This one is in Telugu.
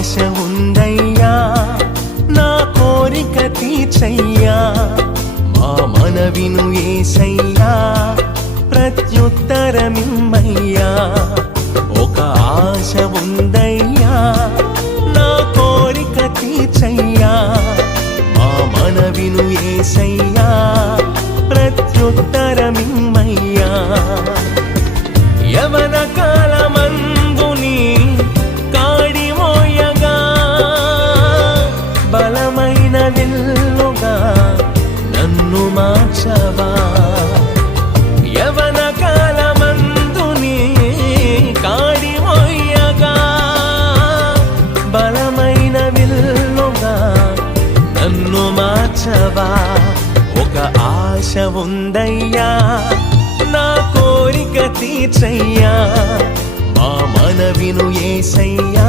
ఆశ ఉందయ్యా నా కోరిక తీర్చయ్యా మా మనవిను యేసయ్యా ప్రత్యుత్తరమిమ్మయ్యా ఒక ఆశ ఉందయ్యా నా కోరిక తీర్చయ్యా మా మనవిను యేసయ్యా ప్రత్యుత్తరమిమ్మయ్యా యవన కాలమందుని కాడి మోయగా బలమైన విల్లుగా నన్ను మార్చవా యవన కాలమందుని కాడి మోయగా బలమైన విల్లుగా నన్ను మార్చవా ఒక ఆశ ఉందయ్యా నా కోరిక తీర్చయ్యా మా మనవిను యేసయ్యా